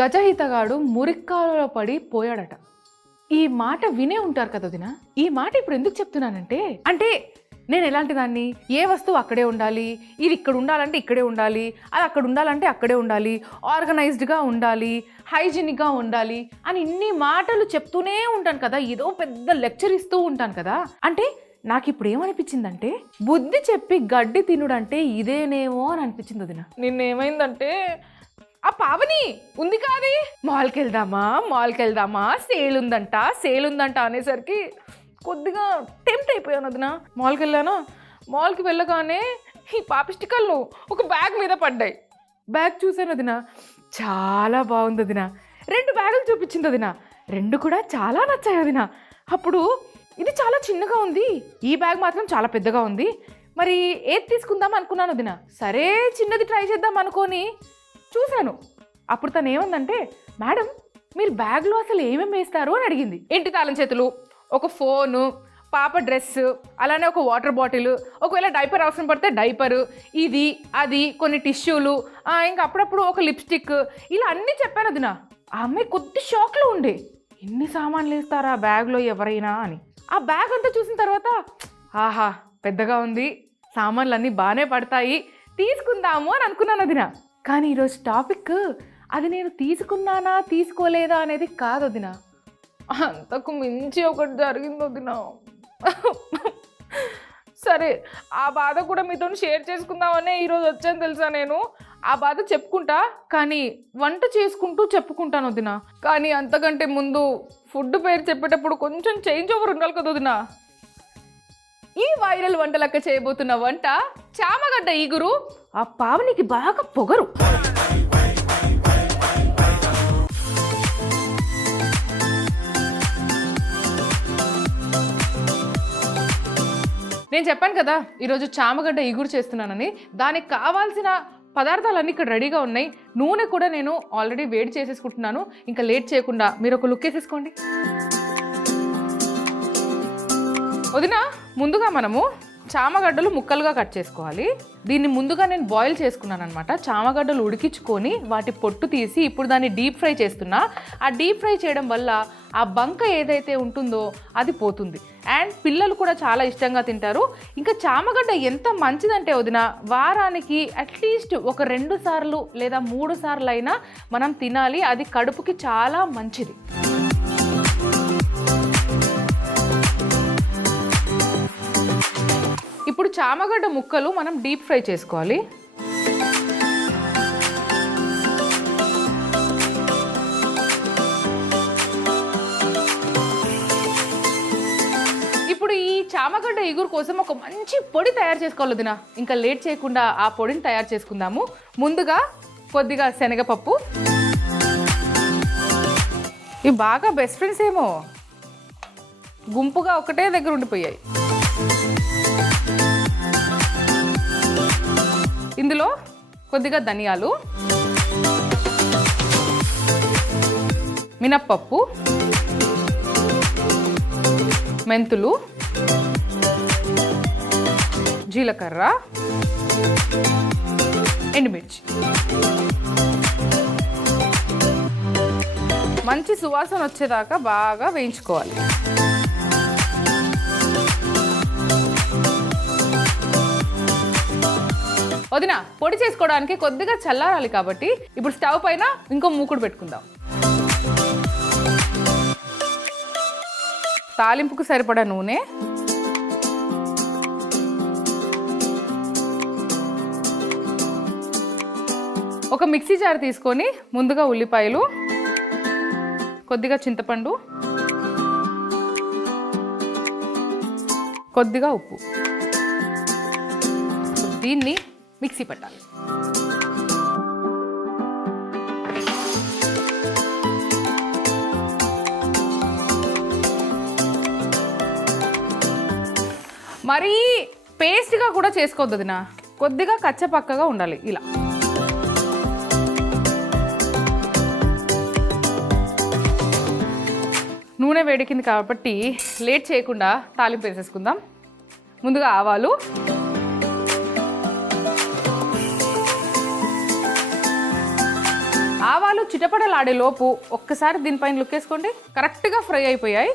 గజహితగాడు మురిక్కాలలో పడి పోయాడట. ఈ మాట వినే ఉంటారు కదా వదిన. ఈ మాట ఇప్పుడు ఎందుకు చెప్తున్నానంటే, నేను ఎలాంటి దాన్ని, ఏ వస్తువు అక్కడే ఉండాలి, ఇది ఇక్కడ ఉండాలంటే ఇక్కడే ఉండాలి, అది అక్కడ ఉండాలంటే అక్కడే ఉండాలి, ఆర్గనైజ్డ్గా ఉండాలి, హైజీనిక్గా ఉండాలి అని ఇన్ని మాటలు చెప్తూనే ఉంటాను కదా, ఏదో పెద్ద లెక్చర్ ఇస్తూ ఉంటాను కదా. నాకు ఇప్పుడు ఏమనిపించిందంటే, బుద్ధి చెప్పి గడ్డి తినుడంటే ఇదేనేమో అని అనిపించింది వదిన. నిన్నేమైందంటే, ఆ పావని ఉంది కాది, మాల్కి వెళ్దామా సేల్ ఉందంట అనేసరికి కొద్దిగా టెంప్ట్ అయిపోయాను వదిన. మాల్కి వెళ్ళాను. మాల్కి వెళ్ళగానే ఈ పాపిస్టికల్లు ఒక బ్యాగ్ మీద పడ్డాయి. బ్యాగ్ చూసాను వదిన, చాలా బాగుంది వదిన. 2 బ్యాగులు చూపించింది వదిన, 2 కూడా చాలా నచ్చాయి వదిన. అప్పుడు ఇది చాలా చిన్నగా ఉంది, ఈ బ్యాగ్ మాత్రం చాలా పెద్దగా ఉంది, మరి ఏది తీసుకుందాం అనుకున్నాను వదిన. సరే చిన్నది ట్రై చేద్దాం అనుకొని చూశాను. అప్పుడు తను ఏమందంటే, మేడం మీరు బ్యాగ్లో అసలు ఏమేమి వేస్తారు అని అడిగింది. ఇంటి తాళం చేతులు, ఒక ఫోను, పాప డ్రెస్, అలానే ఒక వాటర్ బాటిల్, ఒకవేళ డైపర్ అవసరం పడితే డైపరు, ఇది అది కొన్ని టిష్యూలు, ఇంకా అప్పుడప్పుడు ఒక లిప్స్టిక్, ఇలా అన్నీ చెప్పాను వదిన. ఆ అమ్మాయి కొద్ది షాక్లో ఉండే, ఎన్ని సామాన్లు వేస్తారా బ్యాగ్లో ఎవరైనా అని. ఆ బ్యాగ్ అంతా చూసిన తర్వాత, ఆహా పెద్దగా ఉంది, సామాన్లు అన్నీ బాగానే పడతాయి, తీసుకుందాము అని అనుకున్నాను వదిన. కానీ ఈరోజు టాపిక్ అది నేను తీసుకున్నానా తీసుకోలేదా అనేది కాదు వదిన, అంతకు మించి ఒకటి జరిగింది వదిన. సరే ఆ బాధ కూడా మీతో షేర్ చేసుకుందామనే ఈరోజు వచ్చాను తెలుసా. నేను ఆ బాధ చెప్పుకుంటా, కానీ వంట చేసుకుంటూ చెప్పుకుంటాను వదిన. కానీ అంతకంటే ముందు ఫుడ్ పేరు చెప్పేటప్పుడు కొంచెం చేంజ్ ఓవర్ ఉండాలి కదా వదిన. ఈ వైరల్ వంటలక్క చేయబోతున్న వంట చామగడ్డ ఈగురు. ఆ పావనికి బాగా పొగరు. నేను చెప్పాను కదా ఈరోజు చామగడ్డ ఈగురు చేస్తున్నానని. దానికి కావాల్సిన పదార్థాలన్నీ ఇక్కడ రెడీగా ఉన్నాయి. నూనె కూడా నేను ఆల్రెడీ వేడి చేసేసుకుంటున్నాను. ఇంకా లేట్ చేయకుండా మీరు ఒక లుక్ వేసేసుకోండి వదిన. ముందుగా మనము చామగడ్డలు ముక్కలుగా కట్ చేసుకోవాలి. దీన్ని ముందుగా నేను బాయిల్ చేసుకున్నాను అనమాట. చామగడ్డలు ఉడికించుకొని వాటి పొట్టు తీసి ఇప్పుడు దాన్ని డీప్ ఫ్రై చేస్తున్నా. ఆ డీప్ ఫ్రై చేయడం వల్ల ఆ బంక ఏదైతే ఉంటుందో అది పోతుంది. అండ్ పిల్లలు కూడా చాలా ఇష్టంగా తింటారు. ఇంకా చామగడ్డ ఎంత మంచిదంటే వదిన, వారానికి అట్లీస్ట్ ఒక 2 సార్లు లేదా 3 సార్లు అయినా మనం తినాలి. అది కడుపుకి చాలా మంచిది. ఇప్పుడు చామగడ్డ ముక్కలు మనం డీప్ ఫ్రై చేసుకోవాలి. ఇప్పుడు ఈ చామగడ్డ ఇగురు కోసం ఒక మంచి పొడి తయారు చేసుకోవాలి వదిన. ఇంకా లేట్ చేయకుండా ఆ పొడిని తయారు చేసుకుందాము. ముందుగా కొద్దిగా శనగపప్పు. ఇవి బాగా బెస్ట్ ఫ్రెండ్స్ ఏమో, గుంపుగా ఒకటే దగ్గర ఉండిపోయాయి. ఇందులో కొద్దిగా ధనియాలు, మినప్పప్పు, మెంతులు, జీలకర్ర, ఎండుమిర్చి. మంచి సువాసన వచ్చేదాకా బాగా వేయించుకోవాలి. వదిన పొడి చేసుకోవడానికి కొద్దిగా చల్లారాలి కాబట్టి ఇప్పుడు స్టవ్ పైన ఇంకో మూకుడు పెట్టుకుందాం. తాలింపుకు సరిపడా నూనె, ఒక మిక్సీ జార్ తీసుకొని ముందుగా ఉల్లిపాయలు, కొద్దిగా చింతపండు, కొద్దిగా ఉప్పు, దీన్ని మిక్సీ పట్టాలి. మరీ పేస్ట్గా కూడా చేసుకోవద్దు వదినా, కొద్దిగా కచ్చపక్కగా ఉండాలి. ఇలా నూనె వేడికింది కాబట్టి లేట్ చేయకుండా తాలింపు వేసేసుకుందాం. ముందుగా ఆవాలు, ఆవాలు చిటపటలాడే లోపు ఒక్కసారి దీనిపైన లుక్ వేసుకోండి. కరెక్ట్గా ఫ్రై అయిపోయాయి.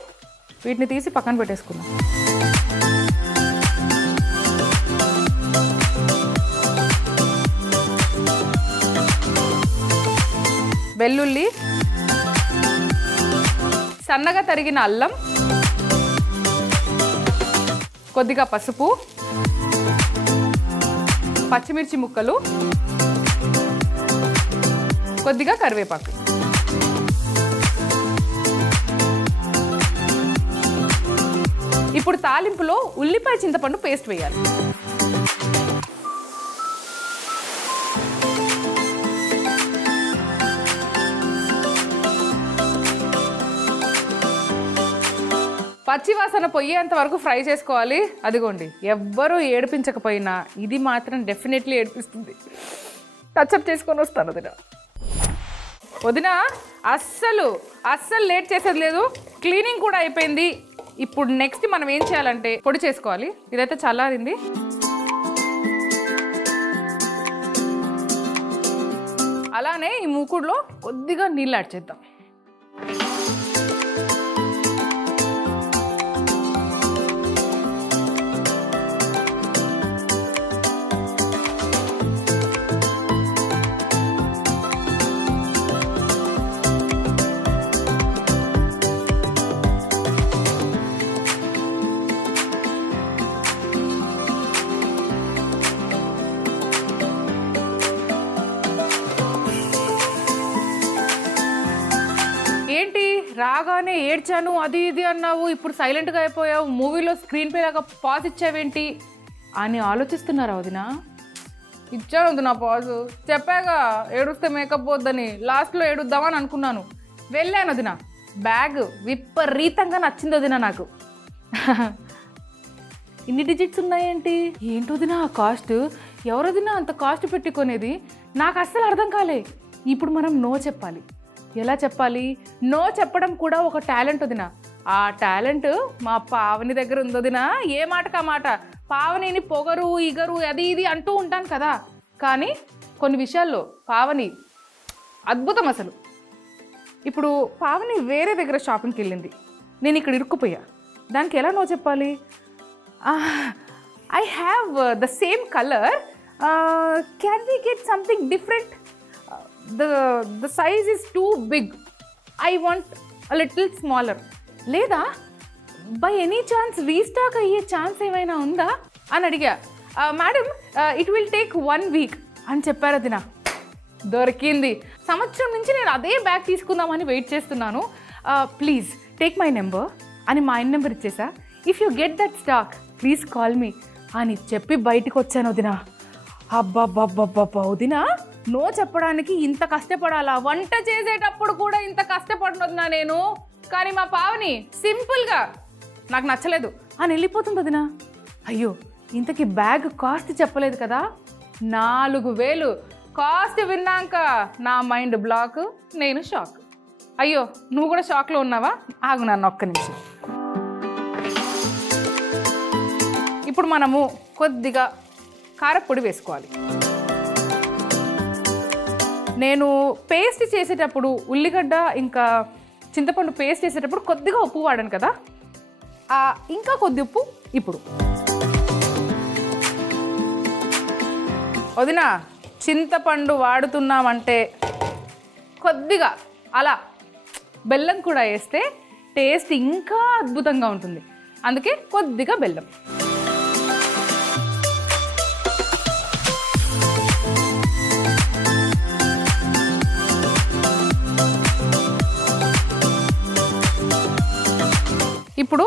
వీటిని తీసి పక్కన పెట్టేసుకుందాం. వెల్లుల్లి, సన్నగా తరిగిన అల్లం, కొద్దిగా పసుపు, పచ్చిమిర్చి ముక్కలు, కొద్దిగా కరివేపాకు. ఇప్పుడు తాలింపులో ఉల్లిపాయ చింతపండు పేస్ట్ వేయాలి. పచ్చివాసన పోయేంత వరకు ఫ్రై చేసుకోవాలి. అదిగోండి, ఎవ్వరూ ఏడిపించకపోయినా ఇది మాత్రం డెఫినెట్లీ ఏడిపిస్తుంది. టచ్అప్ చేసుకొని వస్తాను వదిన. అస్సలు లేట్ చేసేది లేదు. క్లీనింగ్ కూడా అయిపోయింది. ఇప్పుడు నెక్స్ట్ మనం ఏం చేయాలంటే పొడి చేసుకోవాలి. ఇదైతే చల్లారింది. అలానే ఈ మూకుడులో కొద్దిగా నీళ్ళు యాడ్ చేద్దాం. ఏంటి రాగానే ఏడ్చాను అది ఇది అన్నావు, ఇప్పుడు సైలెంట్గా అయిపోయావు, మూవీలో స్క్రీన్ పే లాగా పాజ్ ఇచ్చావేంటి అని ఆలోచిస్తున్నారా వదిన? ఇచ్చాను వదిన పాజు. చెప్పాగా ఏడుస్తే మేకప్ వద్దని. లాస్ట్లో ఏడుద్దామని అనుకున్నాను. వెళ్ళాను వదిన. బ్యాగ్ విపరీతంగా నచ్చింది వదిన నాకు. ఇన్ని డిజిట్స్ ఉన్నాయేంటి? ఏంటి వదిన ఆ కాస్ట్? ఎవరొదినా అంత కాస్ట్ పెట్టుకునేది? నాకు అస్సలు అర్థం కాలే. ఇప్పుడు మనం నో చెప్పాలి. ఎలా చెప్పాలి? నో చెప్పడం కూడా ఒక టాలెంట్ వదిన. ఆ టాలెంట్ మా పావని దగ్గర ఉంది వదిన. ఏ మాటకా మాట. పావనిని పొగరు ఇగరు అది ఇది అంటూ ఉంటాను కదా, కానీ కొన్ని విషయాల్లో పావని అద్భుతం అసలు. ఇప్పుడు పావని వేరే దగ్గర షాపింగ్కి వెళ్ళింది, నేను ఇక్కడ ఇరుక్కుపోయా. దానికి ఎలా నో చెప్పాలి? I have the same colour, can we get something different? The size is too big. I want a little smaller. లేదా బై ఎనీ ఛాన్స్ రీస్టాక్ అయ్యే ఛాన్స్ ఏమైనా ఉందా అని అడిగా. Madam it will take 1 week అని చెప్పారు. అది నా దొరికింది. సంవత్సరం నుంచి నేను అదే బ్యాగ్ తీసుకుందామని వెయిట్ చేస్తున్నాను. ప్లీజ్ టేక్ మై నెంబర్ అని మా ఆయన నెంబర్ ఇచ్చేసా. If you get that stock please call me అని చెప్పి బయటకు వచ్చాను వదిన. అబ్బాబ్బాబ్బాబ్బా వదిన, నో చెప్పడానికి ఇంత కష్టపడాలా? వంట చేసేటప్పుడు కూడా ఇంత కష్టపడినొద్దునా నేను. కానీ మా పావని సింపుల్గా నాకు నచ్చలేదు అని వెళ్ళిపోతుంది వదిన. అయ్యో, ఇంతకీ బ్యాగ్ కాస్ట్ చెప్పలేదు కదా. 4000 కాస్ట్ విన్నాక నా మైండ్ బ్లాక్, నేను షాక్. అయ్యో, నువ్వు కూడా షాక్లో ఉన్నావా? ఆగు నన్ను ఒక్క నిమిషం. ఇప్పుడు మనము కొద్దిగా కారపొడి వేసుకోవాలి. నేను పేస్ట్ చేసేటప్పుడు ఉల్లిగడ్డ ఇంకా చింతపండు పేస్ట్ చేసేటప్పుడు కొద్దిగా ఉప్పు వాడాను కదా, ఇంకా కొద్ది ఉప్పు ఇప్పుడు. వదిన, చింతపండు వాడుతున్నామంటే కొద్దిగా అలా బెల్లం కూడా వేస్తే టేస్ట్ ఇంకా అద్భుతంగా ఉంటుంది. అందుకే కొద్దిగా బెల్లం. ఇప్పుడు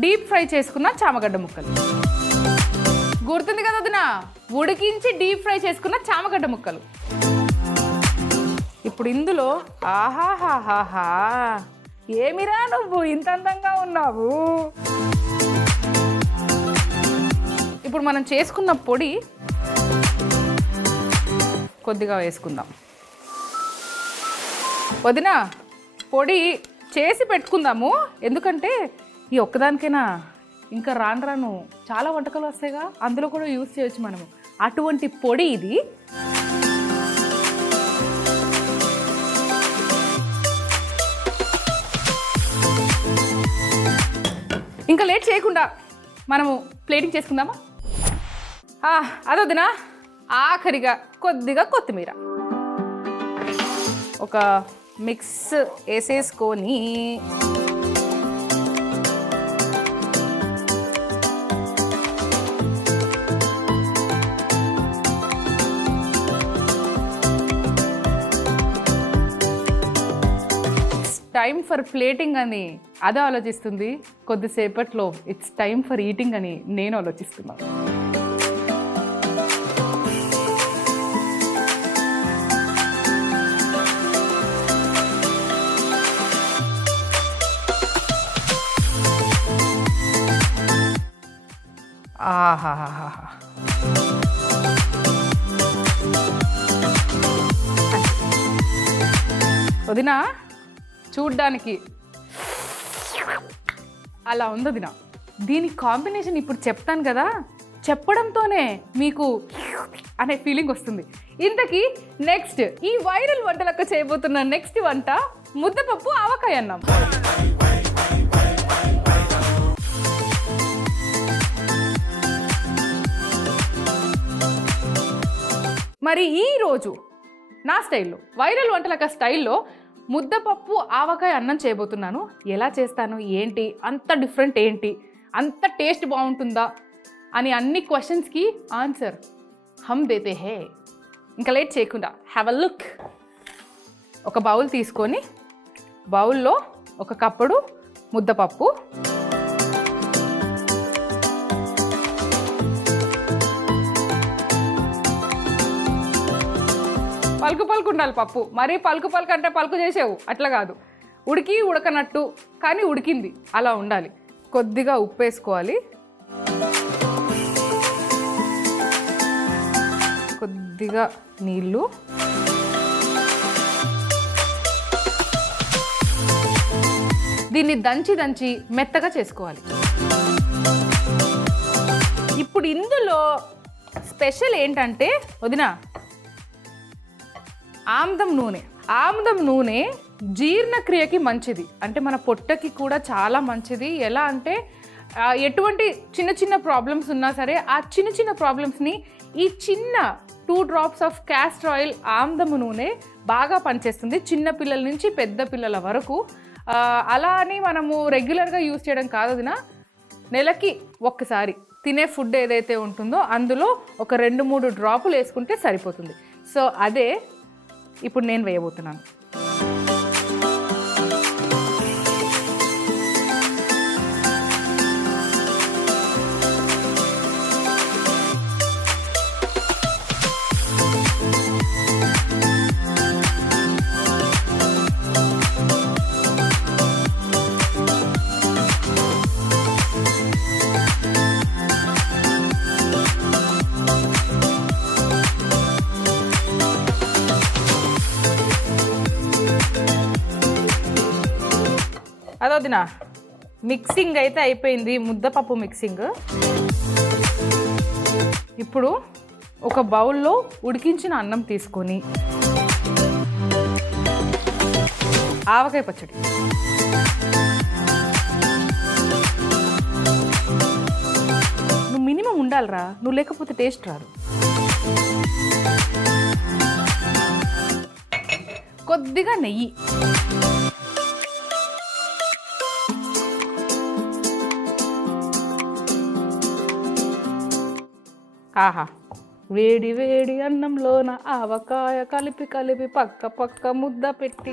డీప్ ఫ్రై చేసుకున్న చామగడ్డ ముక్కలు. గుర్తుంది కదా వదినా, ఉడికించి డీప్ ఫ్రై చేసుకున్న చామగడ్డ ముక్కలు. ఇప్పుడు ఇందులో ఆహాహాహా, ఏమిరా నువ్వు ఇంత అందంగా ఉన్నావు. ఇప్పుడు మనం చేసుకున్న పొడి కొద్దిగా వేసుకుందాం. వదినా, పొడి చేసి పెట్టుకుందాము. ఎందుకంటే ఈ ఒక్కదానికైనా ఇంకా రాను చాలా వంటకాలు వస్తాయిగా, అందులో కూడా యూజ్ చేయొచ్చు మనము. అటువంటి పొడి ఇది. ఇంకా లేట్ చేయకుండా మనము ప్లేటింగ్ చేసుకుందామా? అదొద్దునా, ఆఖరిగా కొద్దిగా కొత్తిమీర ఒక మిక్స్ వేసేసుకొని టైమ్ ఫర్ ప్లేటింగ్ అని అది ఆలోచిస్తుంది, కొద్దిసేపట్లో ఇట్స్ టైమ్ ఫర్ ఈటింగ్ అని నేను ఆలోచిస్తున్నాను. ఆహాహాహా, వదినా చూడ్డానికి అలా ఉంది వదినా. దీని కాంబినేషన్ ఇప్పుడు చెప్తాను కదా, చెప్పడంతోనే మీకు అనే ఫీలింగ్ వస్తుంది. ఇంతకీ నెక్స్ట్ ఈ వైరల్ వంటలకు చేయబోతున్న నెక్స్ట్ వంట ముద్దపప్పు ఆవకాయ అన్నం. మరి ఈరోజు నా స్టైల్లో, వైరల్ వంటలక స్టైల్లో ముద్దపప్పు ఆవకాయ అన్నం చేయబోతున్నాను. ఎలా చేస్తాను, ఏంటి, అంత డిఫరెంట్ ఏంటి, అంత టేస్ట్ బాగుంటుందా అని అన్ని క్వశ్చన్స్కి ఆన్సర్ హమ్ దేతే హే. ఇంకా లేట్ చేయకుండా హ్యావ్ అ లుక్. ఒక బౌల్ తీసుకొని బౌల్లో ఒక కప్పుడు ముద్దపప్పు, పలుకు పలుకు ఉండాలి పప్పు, మరీ పలుకు పలుకు అంటే పలుకు చేసేవు అట్లా కాదు, ఉడికి ఉడకనట్టు కానీ ఉడికింది అలా ఉండాలి. కొద్దిగా ఉప్పు వేసుకోవాలి, కొద్దిగా నీళ్ళు, దీన్ని దంచి దంచి మెత్తగా చేసుకోవాలి. ఇప్పుడు ఇందులో స్పెషల్ ఏంటంటే వదినా, ఆముదం నూనె. ఆముదం నూనె జీర్ణక్రియకి మంచిది, అంటే మన పొట్టకి కూడా చాలా మంచిది. ఎలా అంటే ఎటువంటి చిన్న చిన్న ప్రాబ్లమ్స్ ఉన్నా సరే ఆ చిన్న చిన్న ప్రాబ్లమ్స్ని ఈ చిన్న 2 drops ఆఫ్ క్యాస్టర్ ఆయిల్ ఆముదము నూనె బాగా పనిచేస్తుంది, చిన్న పిల్లల నుంచి పెద్ద పిల్లల వరకు. అలా అని మనము రెగ్యులర్గా యూజ్ చేయడం కాదు వదినా, నెలకి ఒక్కసారి తినే ఫుడ్ ఏదైతే ఉంటుందో అందులో ఒక 2-3 డ్రాపులు వేసుకుంటే సరిపోతుంది. సో అదే ఇప్పుడు నేను వేయబోతున్నాను. అదొదినా, మిక్సింగ్ అయితే అయిపోయింది, ముద్దపప్పు మిక్సింగ్. ఇప్పుడు ఒక బౌల్లో ఉడికించిన అన్నం తీసుకొని ఆవకాయ పచ్చడి, నువ్వు మినిమం ఉండాలిరా, నువ్వు లేకపోతే టేస్ట్ రాదు. కొద్దిగా నెయ్యి, ఆహా, వేడి వేడి అన్నంలోన ఆవకాయ కలిపి కలిపి పక్క పక్క ముద్ద పెట్టి.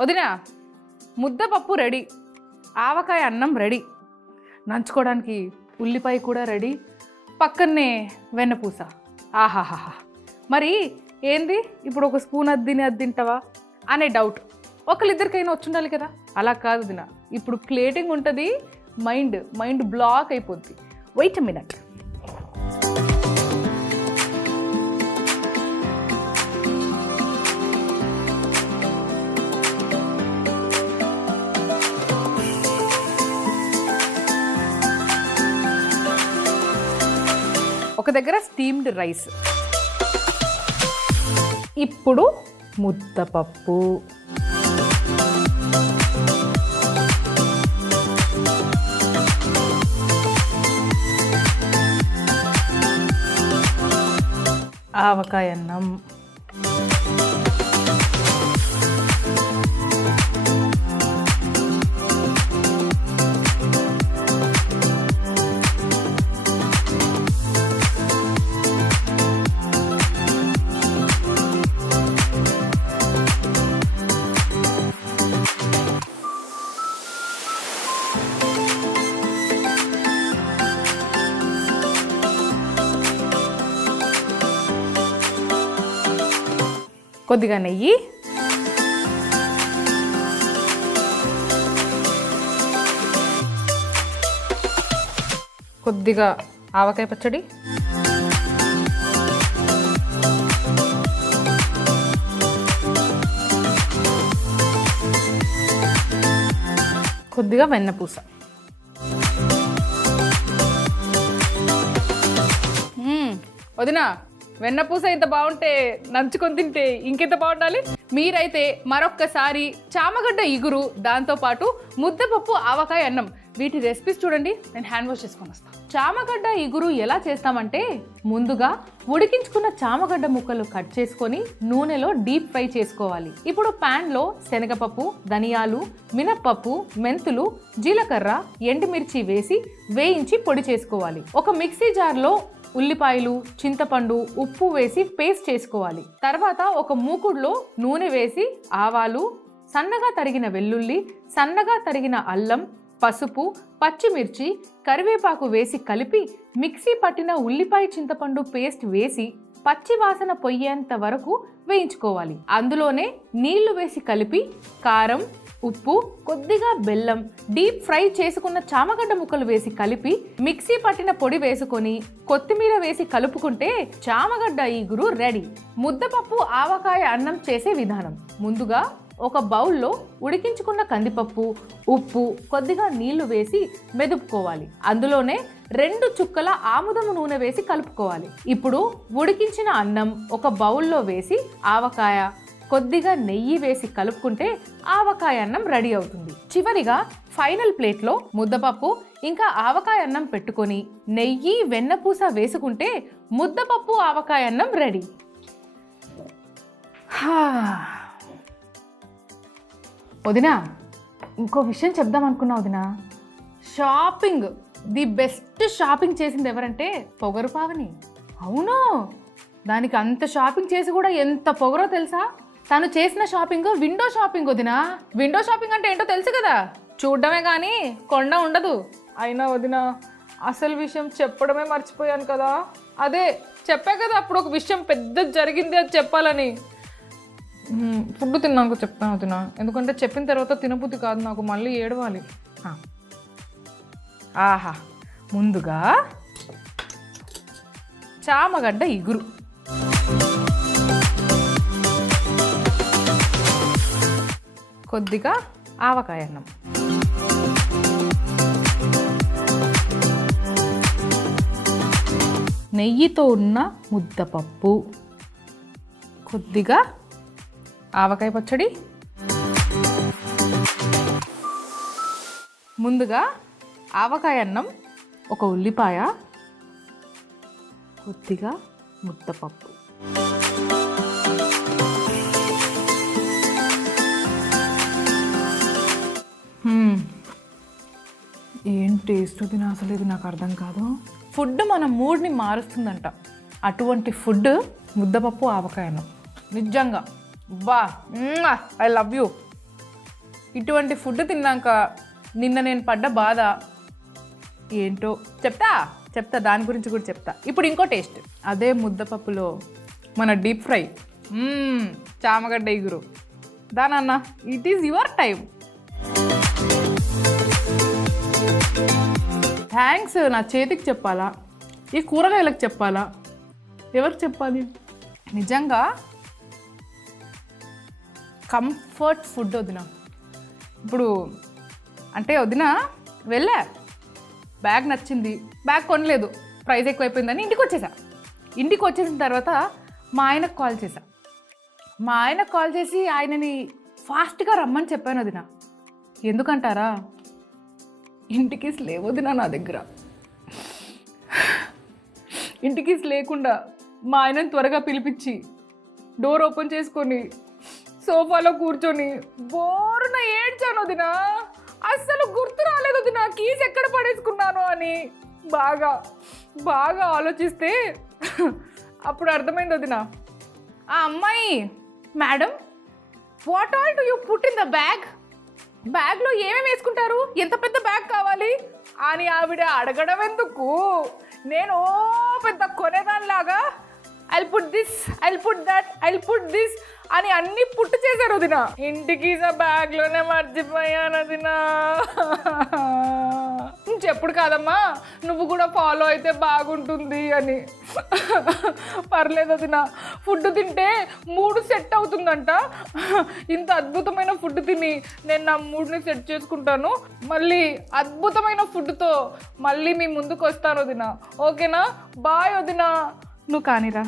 వదినా, ముద్దపప్పు రెడీ, ఆవకాయ అన్నం రెడీ, నంచుకోవడానికి ఉల్లిపాయ కూడా రెడీ, పక్కనే వెన్నపూస. ఆహాహాహా. మరి ఏంది ఇప్పుడు ఒక స్పూన్ అది తింటావా అనే డౌట్ ఒకళ్ళిద్దరికైనా వచ్చుండాలి కదా. అలా కాదు దినా, ఇప్పుడు ప్లేటింగ్ ఉంటుంది, మైండ్ బ్లాక్ అయిపోద్ది. Wait a minute. ఒక దగ్గర స్టీమ్డ్ రైస్, ఇప్పుడు ముద్దపప్పు, ఆవకాయ అన్నం, కొద్దిగా నెయ్యి, కొద్దిగా ఆవకాయ పచ్చడి, కొద్దిగా వెన్నపూస. వదినా, వెన్నపూస ఇంత బాగుంటే నంచుకొని తింటే ఇంకెంత బాగుండాలి. మీరైతే మరొక్కసారి చామగడ్డ ఇగురు, దాంతోపాటు ముద్దపప్పు, ఆవకాయ అన్నం, వీటి రెసిపీస్ చూడండి. నేను హ్యాండ్ వాష్ చేసుకొని వస్తాను. చామగడ్డ ఇగురు ఎలా చేస్తామంటే, ముందుగా ఉడికించుకున్న చామగడ్డ ముక్కలు కట్ చేసుకొని నూనెలో డీప్ ఫ్రై చేసుకోవాలి. ఇప్పుడు ప్యాన్లో శనగపప్పు, ధనియాలు, మినప్పప్పు, మెంతులు, జీలకర్ర, ఎండుమిర్చి వేసి వేయించి పొడి చేసుకోవాలి. ఒక మిక్సీ జార్లో ఉల్లిపాయలు, చింతపండు, ఉప్పు వేసి పేస్ట్ చేసుకోవాలి. తర్వాత ఒక మూకుడులో నూనె వేసి ఆవాలు, సన్నగా తరిగిన వెల్లుల్లి, సన్నగా తరిగిన అల్లం, పసుపు, పచ్చిమిర్చి, కరివేపాకు వేసి కలిపి మిక్సీ పట్టిన ఉల్లిపాయ చింతపండు పేస్ట్ వేసి పచ్చి వాసన పొయ్యేంత వరకు వేయించుకోవాలి. అందులోనే నీళ్లు వేసి కలిపి కారం, ఉప్పు, కొద్దిగా బెల్లం, డీప్ ఫ్రై చేసుకున్న చామగడ్డ ముక్కలు వేసి కలిపి మిక్సీ పట్టిన పొడి వేసుకొని కొత్తిమీర వేసి కలుపుకుంటే చామగడ్డ ఇగురు రెడీ. ముద్దపప్పు, ఆవకాయ అన్నం చేసే విధానం: ముందుగా ఒక బౌల్లో ఉడికించుకున్న కందిపప్పు, ఉప్పు, కొద్దిగా నీళ్లు వేసి మెదుపుకోవాలి. అందులోనే 2 చుక్కల ఆముదము నూనె వేసి కలుపుకోవాలి. ఇప్పుడు ఉడికించిన అన్నం ఒక బౌల్లో వేసి ఆవకాయ, కొద్దిగా నెయ్యి వేసి కలుపుకుంటే ఆవకాయ అన్నం రెడీ అవుతుంది. చివరిగా ఫైనల్ ప్లేట్లో ముద్దపప్పు ఇంకా ఆవకాయ అన్నం పెట్టుకొని నెయ్యి, వెన్నపూస వేసుకుంటే ముద్దపప్పు, ఆవకాయ అన్నం రెడీ. వదినా, ఇంకో విషయం చెప్దాం అనుకున్నా వదినా. షాపింగ్, ది బెస్ట్ షాపింగ్ చేసింది ఎవరంటే పొగరు పావని. అవును, దానికి అంత షాపింగ్ చేసి కూడా ఎంత పొగరో తెలుసా? తను చేసిన షాపింగ్ విండో షాపింగ్ వదినా. విండో షాపింగ్ అంటే ఏంటో తెలుసు కదా, చూడడమే కానీ కొండ ఉండదు. అయినా వదినా, అసలు విషయం చెప్పడమే మర్చిపోయాను కదా. అదే చెప్పా కదా అప్పుడు, ఒక విషయం పెద్ద జరిగింది అది చెప్పాలని. ఫుడ్ తిన్నాక చెప్తాను వదినా, ఎందుకంటే చెప్పిన తర్వాత తినబుద్ధి కాదు నాకు, మళ్ళీ ఏడవాలి. ఆహా, ముందుగా చామగడ్డ ఇగురు, కొద్దిగా ఆవకాయ అన్నం, నెయ్యితో ఉన్న ముద్దపప్పు, కొద్దిగా ఆవకాయ పచ్చడి. ముందుగా ఆవకాయ అన్నం, ఒక ఉల్లిపాయ, కొద్దిగా ముద్దపప్పు. ఏం టేస్ట్ తిన, అసలు ఇది నాకు అర్థం కాదు. ఫుడ్ మన మూడ్ని మారుస్తుందంట. అటువంటి ఫుడ్ ముద్దపప్పు, ఆవకాయ అన్నం. నిజంగా బా, ఐ లవ్ యూ. ఇటువంటి ఫుడ్ తిన్నాక నిన్న నేను పడ్డ బాధ ఏంటో చెప్తా, దాని గురించి కూడా చెప్తా. ఇప్పుడు ఇంకో టేస్ట్, అదే ముద్దపప్పులో మన డీప్ ఫ్రై, చామగడ్డ ఇగురు. దానన్న, it is your time. Thanks నా చేతికి చెప్పాలా, ఈ కూరగాయలకు చెప్పాలా, ఎవరికి చెప్పాలి? నిజంగా కంఫర్ట్ ఫుడ్ వదిన. ఇప్పుడు అంటే వదిన వెళ్ళా, బ్యాగ్ నచ్చింది, బ్యాగ్ కొనలేదు, ప్రైస్ ఎక్కువైపోయిందని ఇంటికి వచ్చేసా. ఇంటికి వచ్చేసిన తర్వాత మా ఆయనకు కాల్ చేశా, మా ఆయన కాల్ చేసి ఆయనని ఫాస్ట్గా రమ్మని చెప్పాను వదిన. ఎందుకంటారా? ఇంటికి లేవు వదిన నా దగ్గర. ఇంటికి లేకుండా మా ఆయనని త్వరగా పిలిపించి డోర్ ఓపెన్ చేసుకొని సోఫాలో కూర్చొని బోరున ఏడ్చాను వదిన. అస్సలు గుర్తు రాలేదు వదిన కీస్ ఎక్కడ పడేసుకున్నాను అని. బాగా బాగా ఆలోచిస్తే అప్పుడు అర్థమైంది వదిన. ఆ అమ్మాయి, madam what all do you put in the bag? బ్యాగ్లో ఏమేమి వేసుకుంటారు, ఎంత పెద్ద బ్యాగ్ కావాలి అని ఆవిడ అడగడం ఎందుకు? నేను పెద్ద కొనేదానిలాగా I'll put this, I'll put that, I'll put this అని అన్ని పుట్టు చేశారు వదిన. ఇంటికి బ్యాగ్లోనే మర్చిపోయాను వదిన. చెప్పుడు కాదమ్మా, నువ్వు కూడా ఫాలో అయితే బాగుంటుంది అని. పర్లేదు వదిన, ఫుడ్ తింటే మూడు సెట్ అవుతుందంట. ఇంత అద్భుతమైన ఫుడ్ తిని నేను నా మూడ్ని సెట్ చేసుకుంటాను. మళ్ళీ అద్భుతమైన ఫుడ్తో మళ్ళీ మీ ముందుకు వస్తాను వదిన. ఓకేనా? బాయ్ వదిన. నువ్వు కానిరా.